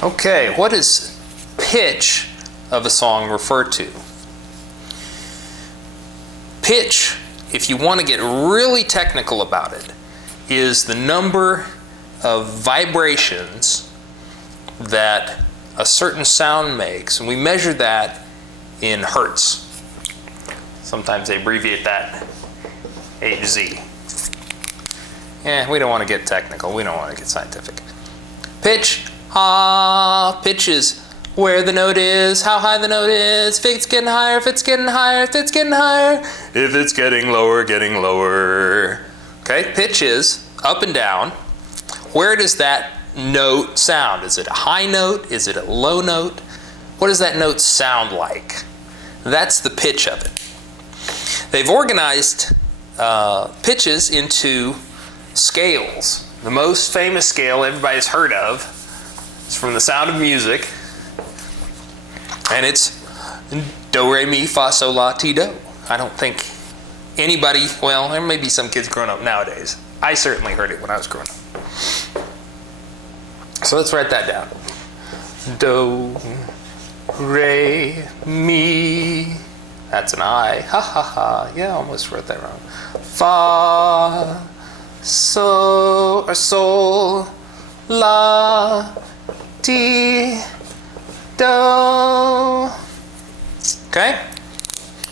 Okay, what does pitch of a song refer to? Pitch, if you want to get really technical about it, is the number of vibrations that a certain sound makes, and we measure that in hertz. Sometimes they abbreviate that Hz. We don't want to get technical. We don't want to get scientific. Pitch. Pitch is where the note is, how high the note is, if it's getting higher, if it's getting higher, if it's getting higher, if it's getting lower, getting lower. Okay, pitch is up and down. Where does that note sound? Is it a high note? Is it a low note? What does that note sound like? That's the pitch of it. They've organized pitches into scales. The most famous scale everybody's heard of is from The Sound of Music, and it's do, re, mi, fa, sol, la, ti, do. I don't think anybody, well, there may be some kids growing up nowadays. I certainly heard it when I was growing up. So let's write that down. Do, re, mi. That's an I. Ha ha ha. Yeah, I almost wrote that wrong. Fa, so, or sol, la, ti, do. Okay?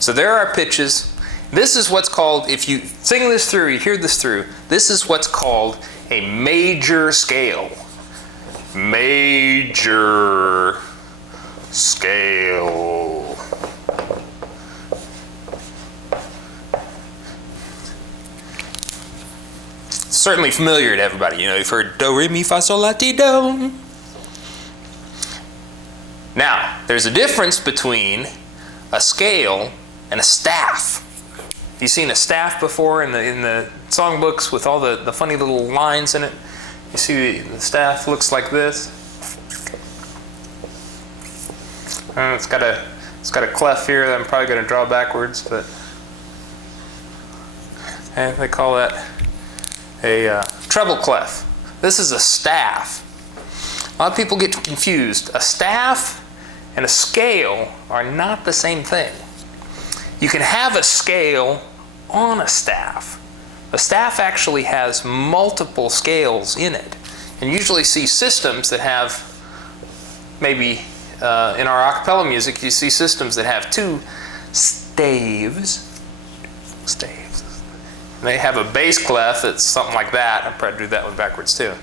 So there are pitches. This is what's called, if you sing this through, you hear this through, this is what's called a major scale. Major scale. Certainly familiar to everybody. You know, you've heard do, re, mi, fa, sol, la, ti, do. Now, there's a difference between a scale and a staff. You've seen a staff before in the songbooks with all the funny little lines in it. You see the staff looks like this. It's got a clef here that I'm probably going to draw backwards, but they call that a treble clef. This is a staff. A lot of people get confused. A staff and a scale are not the same thing. You can have a scale on a staff. A staff actually has multiple scales in it. And you usually see systems that have, maybe in our a cappella music, you see systems that have two staves. And they have a bass clef that's something like that. I'll probably do that one backwards too.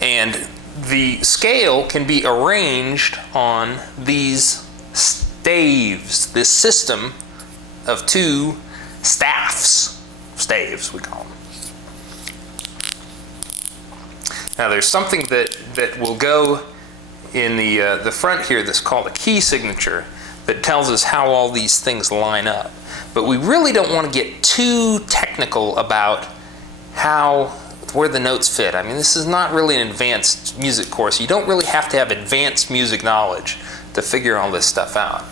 And the scale can be arranged on these staves, this system of two staffs, staves we call them. Now there's something that will go in the front here that's called a key signature that tells us how all these things line up. But we really don't want to get too technical about where the notes fit. I mean, this is not really an advanced music course. You don't really have to have advanced music knowledge to figure all this stuff out.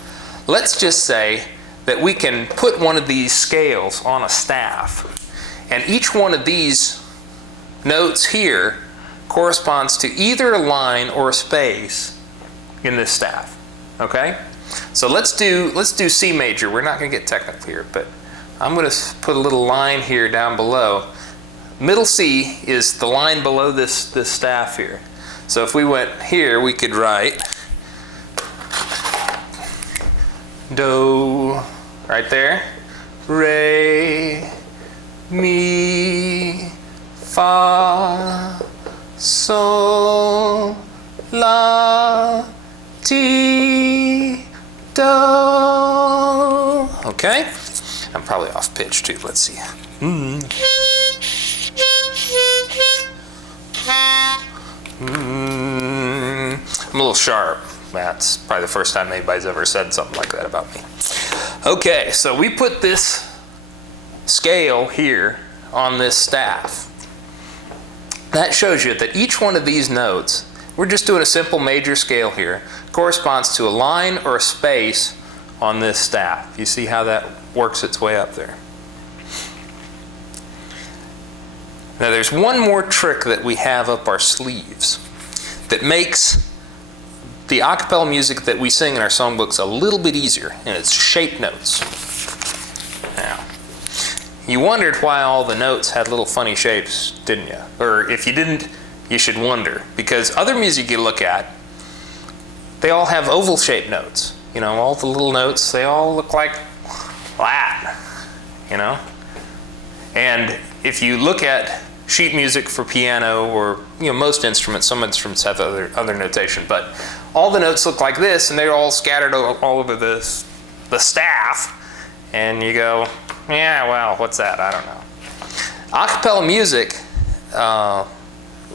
Let's just say that we can put one of these scales on a staff, and each one of these notes here corresponds to either a line or a space in this staff. Okay? So let's do C major. We're not going to get technical here, but I'm going to put a little line here down below. Middle C is the line below this staff here. So if we went here, we could write do, right there, re, mi, fa, sol, la, ti, do. Okay? I'm probably off pitch too. Let's see. I'm a little sharp. That's probably the first time anybody's ever said something like that about me. Okay, so we put this scale here on this staff. That shows you that each one of these notes, we're just doing a simple major scale here, corresponds to a line or a space on this staff. You see how that works its way up there. Now there's one more trick that we have up our sleeves that makes the a cappella music that we sing in our songbooks a little bit easier, and it's shape notes. Now, you wondered why all the notes had little funny shapes, didn't you? Or if you didn't, you should wonder, because other music you look at, they all have oval-shaped notes. You know, all the little notes, they all look like that, you know? And if you look at sheet music for piano or, you know, most instruments, some instruments have other notation, but all the notes look like this, and they're all scattered all over the staff, and you go, yeah, well, what's that? I don't know. A cappella music,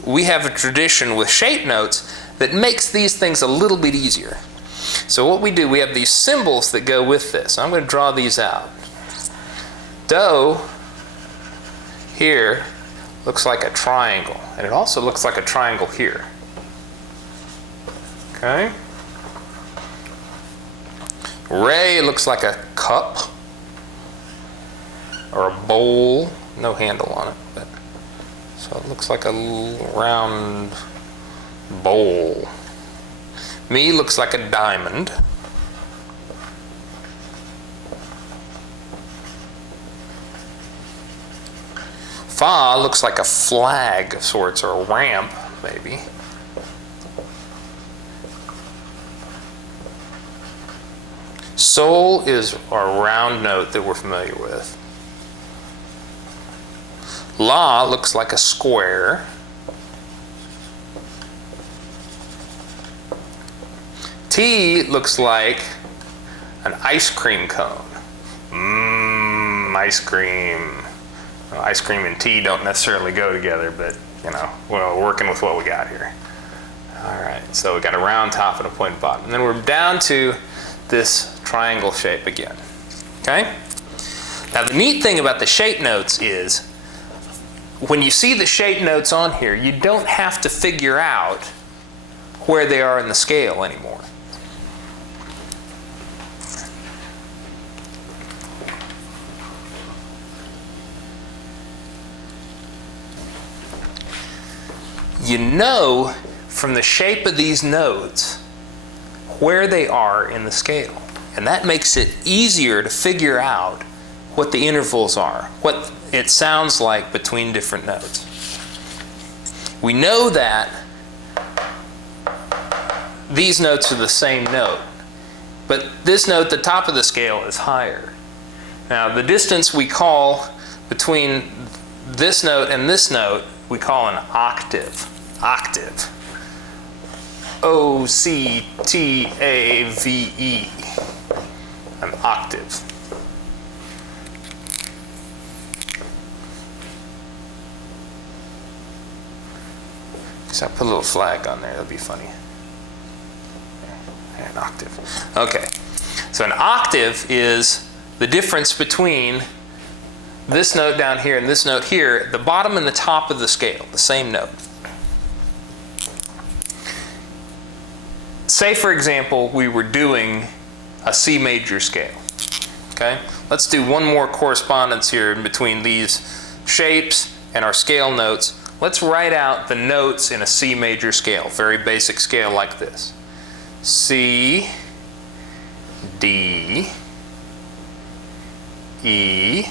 we have a tradition with shape notes that makes these things a little bit easier. So what we do, we have these symbols that go with this. I'm going to draw these out. Do here looks like a triangle, and it also looks like a triangle here. Okay? Re looks like a cup or a bowl, no handle on it, but so it looks like a little round bowl. Mi looks like a diamond. Fa looks like a flag of sorts, or a ramp, maybe. Sol is our round note that we're familiar with. La looks like a square. T looks like an ice cream cone. Ice cream. Well, ice cream and tea don't necessarily go together, but, you know, we're working with what we got here. All right, so we got a round top and a pointed bottom. And then we're down to this triangle shape again. Okay? Now the neat thing about the shape notes is when you see the shape notes on here, you don't have to figure out where they are in the scale anymore. You know from the shape of these notes where they are in the scale. And that makes it easier to figure out what the intervals are, what it sounds like between different notes. We know that these notes are the same note, but this note, the top of the scale, is higher. Now, the distance we call between this note and this note, we call an octave. Octave. O-C-T-A-V-E. An octave. So I'll put a little flag on there, that'll be funny. An octave. Okay. So an octave is the difference between this note down here and this note here, the bottom and the top of the scale, the same note. Say, for example, we were doing a C major scale. Okay? Let's do one more correspondence here in between these shapes and our scale notes. Let's write out the notes in a C major scale, very basic scale like this. C, D, E,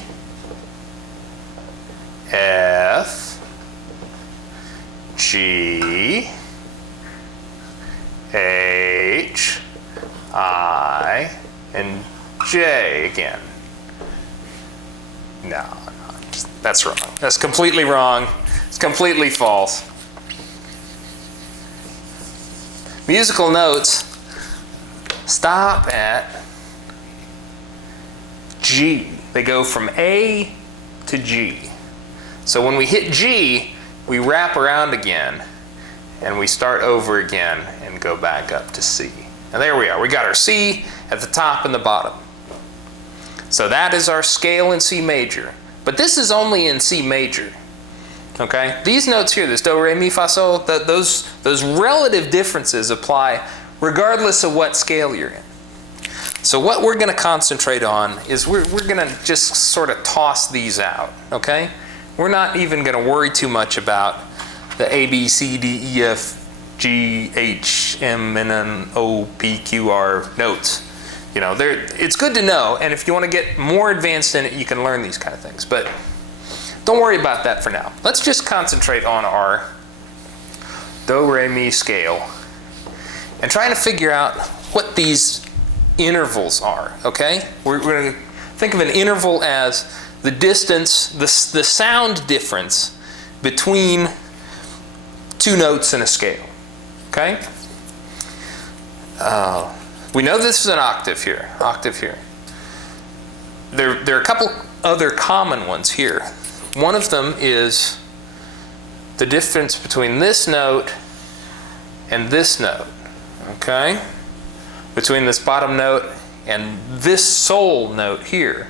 F, G, H, I, and J again. No, that's wrong. That's completely wrong. It's completely false. Musical notes stop at G. They go from A to G. So when we hit G, we wrap around again and we start over again and go back up to C. And there we are. We got our C at the top and the bottom. So that is our scale in C major. But this is only in C major. Okay? These notes here, this do, re, mi, fa, sol, those relative differences apply regardless of what scale you're in. So what we're going to concentrate on is we're going to just sort of toss these out. Okay? we're not even going to worry too much about the A, B, C, D, E, F, G, H, M, N, N, O, P, Q, R notes. You know, it's good to know, and if you want to get more advanced in it, you can learn these kind of things. But don't worry about that for now. Let's just concentrate on our do, re, mi scale and trying to figure out what these intervals are, okay? We're going to think of an interval as the distance, the sound difference between two notes in a scale, okay? We know this is an octave here, There are a couple other common ones here. One of them is the difference between this note and this note, okay? Between this bottom note and this sol note here.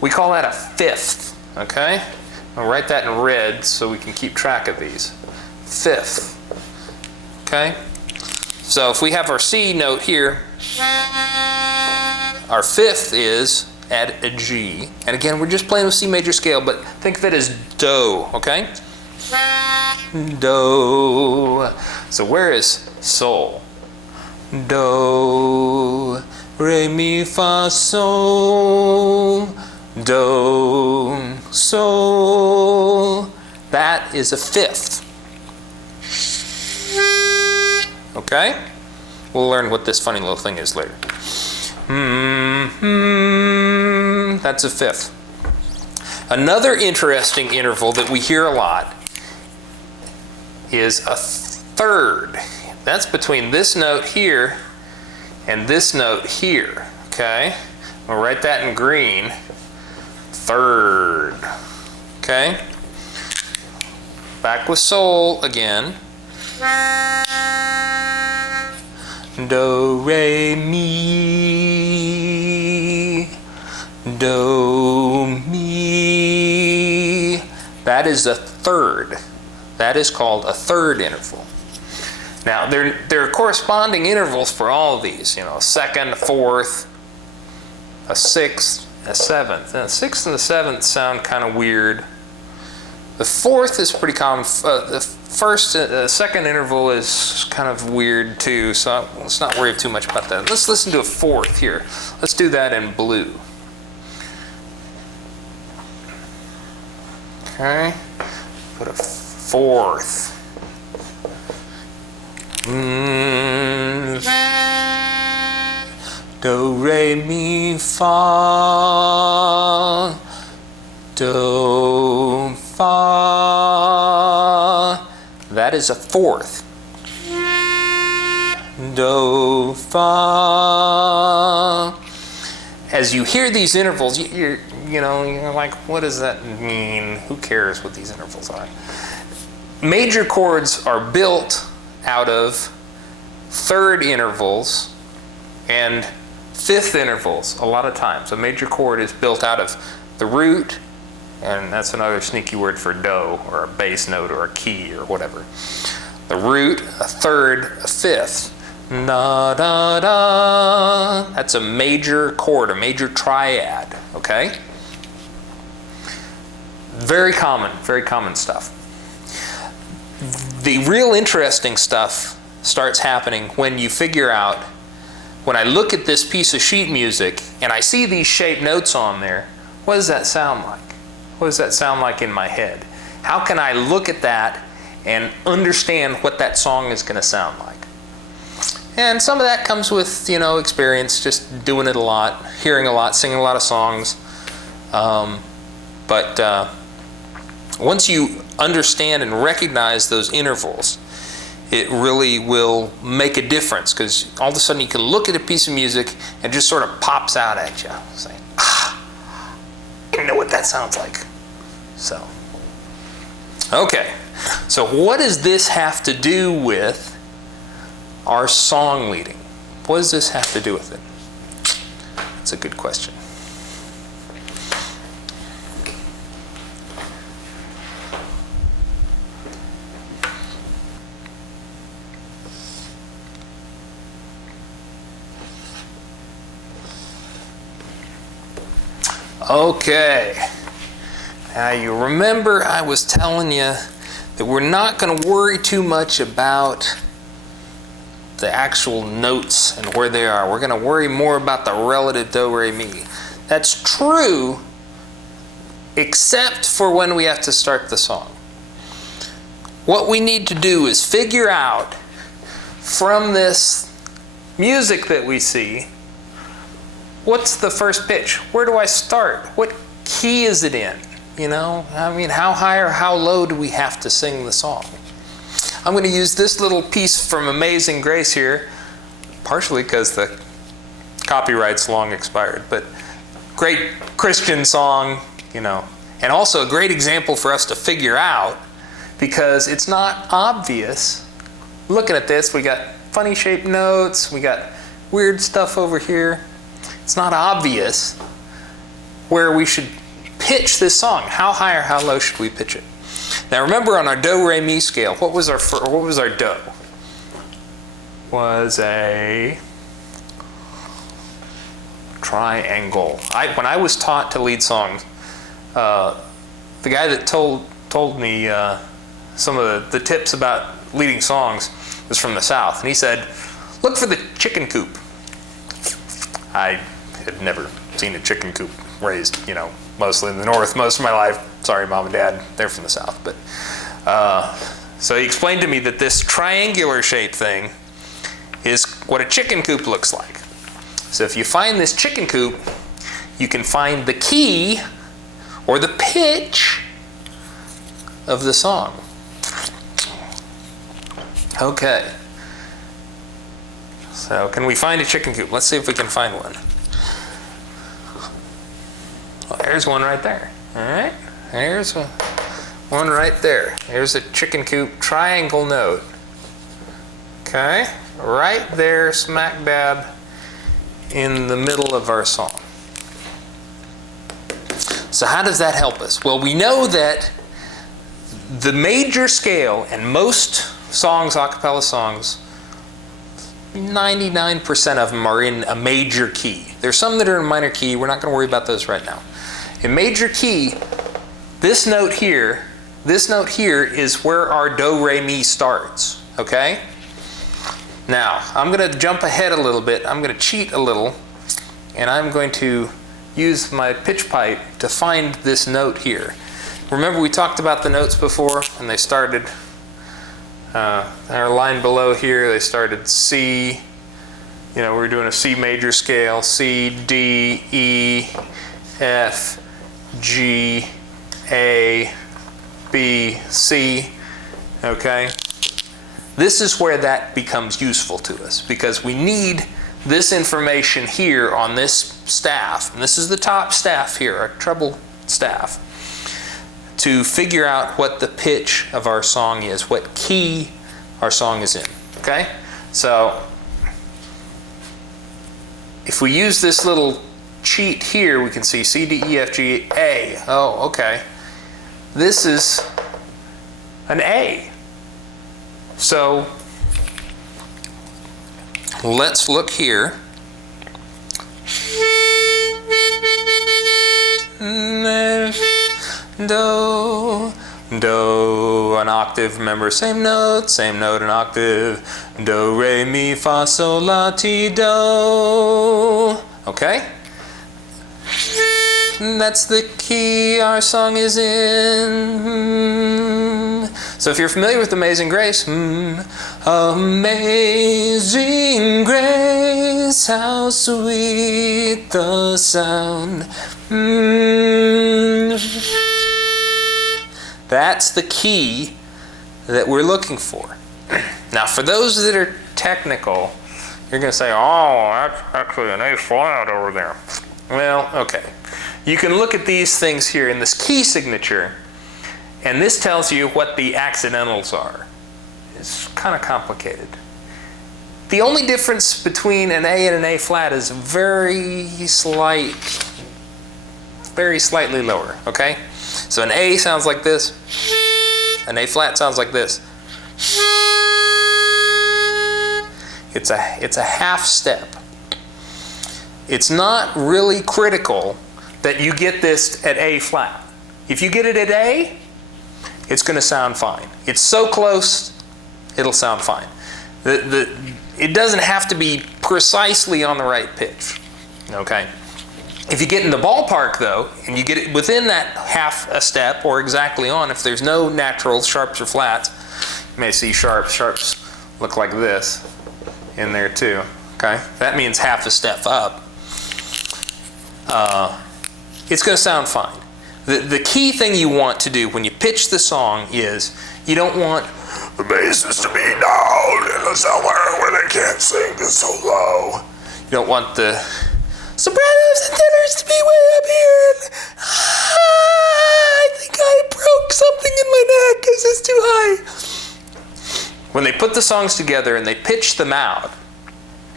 We call that a fifth, okay? I'll write that in red so we can keep track of these. Fifth, okay? So if we have our C note here, our fifth is at a G. And again, we're just playing with C major scale, but think of it as do, okay? Do. So where is sol? Do, re, mi, fa, sol, do, sol. That is a fifth. Okay? We'll learn what this funny little thing is later. That's a fifth. Another interesting interval that we hear a lot is a third. That's between this note here and this note here, okay? We'll write that in green. Third, okay? Back with sol again. Do, re, mi, do, mi. That is a third. That is called a third interval. Now, there are corresponding intervals for all of these. You know, a second, a fourth, a sixth, a seventh. And the sixth and the seventh sound kind of weird. The fourth is pretty common. The second interval is kind of weird too, so let's not worry too much about that. Let's listen to a fourth here. Let's do that in blue. Okay, put a fourth. Do, re, mi, fa, do, fa. That is a fourth. Do, fa. As you hear these intervals, you're like, what does that mean? Who cares what these intervals are? Major chords are built out of third intervals and fifth intervals a lot of times. A major chord is built out of the root, and that's another sneaky word for do, or a bass note, or a key, or whatever. The root, a third, a fifth. Da, da, da. That's a major chord, a major triad, okay? Very common stuff. The real interesting stuff starts happening when you figure out, when I look at this piece of sheet music and I see these shaped notes on there, what does that sound like? What does that sound like in my head? How can I look at that and understand what that song is going to sound like? And some of that comes with, experience, just doing it a lot, hearing a lot, singing a lot of songs. But once you understand and recognize those intervals, it really will make a difference, because all of a sudden you can look at a piece of music and it just sort of pops out at you. Saying, I know what that sounds like. So, okay. So what does this have to do with our song leading? What does this have to do with it? That's a good question. Okay. Now you remember I was telling you that we're not going to worry too much about the actual notes and where they are. We're going to worry more about the relative do, re, mi. That's true, except for when we have to start the song. What we need to do is figure out from this music that we see, what's the first pitch? Where do I start? What key is it in? You know, I mean, how high or how low do we have to sing the song? I'm going to use this little piece from Amazing Grace here, partially because the copyright's long expired, but great Christian song, you know, and also a great example for us to figure out, because it's not obvious. Looking at this, we got funny shaped notes, we got weird stuff over here. It's not obvious where we should pitch this song. How high or how low should we pitch it? Now remember, on our do, re, mi scale, what was our do? Was a triangle. When I was taught to lead songs, the guy that told me some of the tips about leading songs was from the South, and he said, look for the chicken coop. I had never seen a chicken coop raised, you know, mostly in the North most of my life. Sorry, Mom and Dad, they're from the South. But so he explained to me that this triangular shaped thing is what a chicken coop looks like. So if you find this chicken coop, you can find the key or the pitch of the song. Okay. So can we find a chicken coop? Let's see if we can find one. Well, there's one right there. All right. There's one right there. There's a chicken coop triangle note. Okay. Right there, smack dab in the middle of our song. So how does that help us? Well, we know that the major scale, and most songs, a cappella songs, 99% of them are in a major key. There's some that are in minor key. We're not going to worry about those right now. In major key, this note here is where our do, re, mi starts. Okay? Now, I'm going to jump ahead a little bit. I'm going to cheat a little, and I'm going to use my pitch pipe to find this note here. Remember, we talked about the notes before, and they started, our line below here, they started C, you know, we're doing a C major scale, C, D, E, F, G, A, B, C, okay? This is where that becomes useful to us, because we need this information here on this staff, and this is the top staff here, our treble staff, to figure out what the pitch of our song is, what key our song is in, okay? So if we use this little cheat here, we can see C, D, E, F, G, A. Oh, okay. This is an A. So let's look here. Do, do, an octave, remember, same note, an octave. Do, re, mi, fa, sol, la, ti, do. Okay? That's the key our song is in. So if you're familiar with Amazing Grace, Amazing Grace, how sweet the sound. That's the key that we're looking for. Now, for those that are technical, you're going to say, oh, that's actually an A flat over there. Well, okay. You can look at these things here in this key signature, and this tells you what the accidentals are. It's kind of complicated. The only difference between an A and an A flat is very slightly lower, okay? So an A sounds like this, an A flat sounds like this. It's a half step. It's not really critical that you get this at A flat. If you get it at A, it's going to sound fine. It's so close, it'll sound fine. It doesn't have to be precisely on the right pitch, okay? If you get in the ballpark, though, and you get it within that half a step or exactly on, if there's no natural sharps or flats, you may see sharps. Sharps look like this in there too, okay? That means half a step up. It's going to sound fine. The key thing you want to do when you pitch the song is you don't want the basses to be down somewhere where they can't sing this so low. You don't want the sopranos and tenors to be way up here. I think I broke something in my neck because it's too high. When they put the songs together and they pitch them out,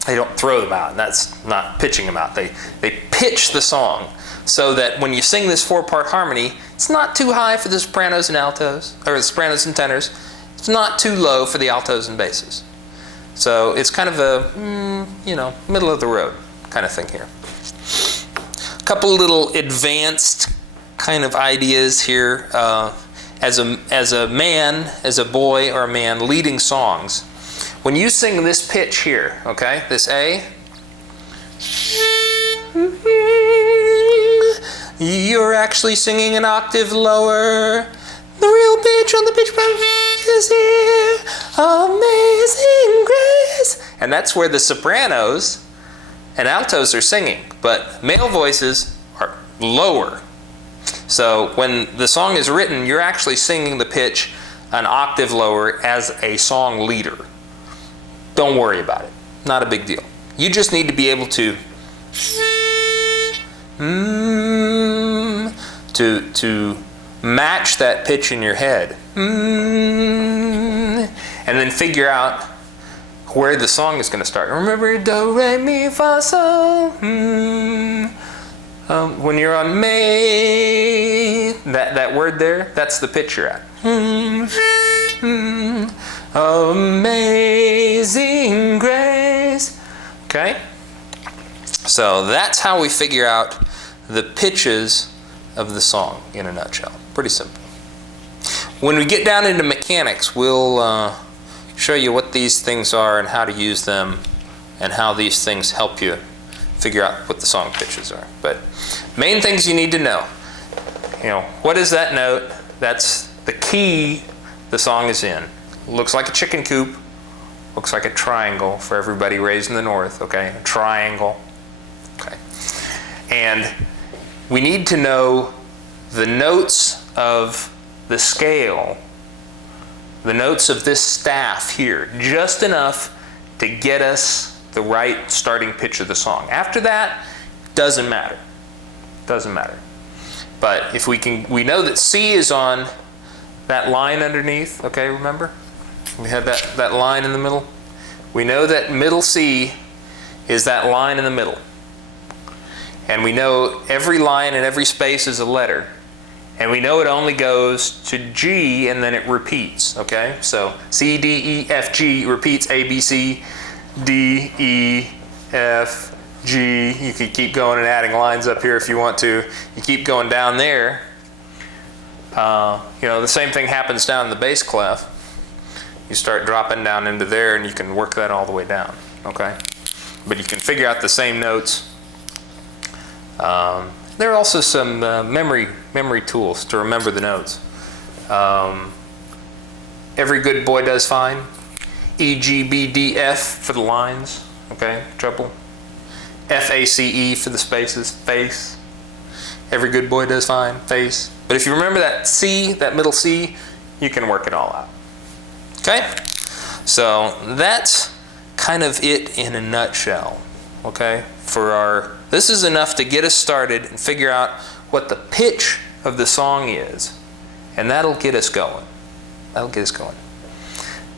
they don't throw them out, and that's not pitching them out. They pitch the song so that when you sing this 4-part harmony, it's not too high for the sopranos and altos, or the sopranos and tenors. It's not too low for the altos and basses. So it's kind of a, middle of the road kind of thing here. A couple little advanced kind of ideas here. As a boy or a man leading songs, when you sing this pitch here, okay, this A, you're actually singing an octave lower. The real pitch on the pitch is here, amazing grace. And that's where the sopranos and altos are singing, but male voices are lower. So when the song is written, you're actually singing the pitch an octave lower as a song leader. Don't worry about it. Not a big deal. You just need to be able to match that pitch in your head. And then figure out where the song is going to start. Remember, do, re, mi, fa, sol. When you're on May, that word there, that's the pitch you're at. Amazing grace. Okay? So that's how we figure out the pitches of the song in a nutshell. Pretty simple. When we get down into mechanics, we'll show you what these things are and how to use them and how these things help you figure out what the song pitches are. But main things you need to know. What is that note? That's the key the song is in. Looks like a chicken coop. Looks like a triangle for everybody raised in the north, okay? A triangle. Okay. And we need to know the notes of the scale, the notes of this staff here, just enough to get us the right starting pitch of the song. After that, doesn't matter. Doesn't matter. But if we know that C is on that line underneath, okay, remember? We have that line in the middle. We know that middle C is that line in the middle. And we know every line and every space is a letter. And we know it only goes to G and then it repeats, okay? So C, D, E, F, G repeats A, B, C, D, E, F, G. You could keep going and adding lines up here if you want to. You keep going down there. The same thing happens down in the bass clef. You start dropping down into there and you can work that all the way down, okay? But you can figure out the same notes. There are also some memory tools to remember the notes. Every good boy does fine. E, G, B, D, F for the lines, okay, treble. F, A, C, E for the spaces, face. Every good boy does fine, face. But if you remember that C, that middle C, you can work it all out. Okay? So that's kind of it in a nutshell, okay? This is enough to get us started and figure out what the pitch of the song is. And that'll get us going. That'll get us going.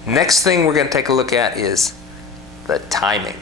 Next thing we're going to take a look at is the timing.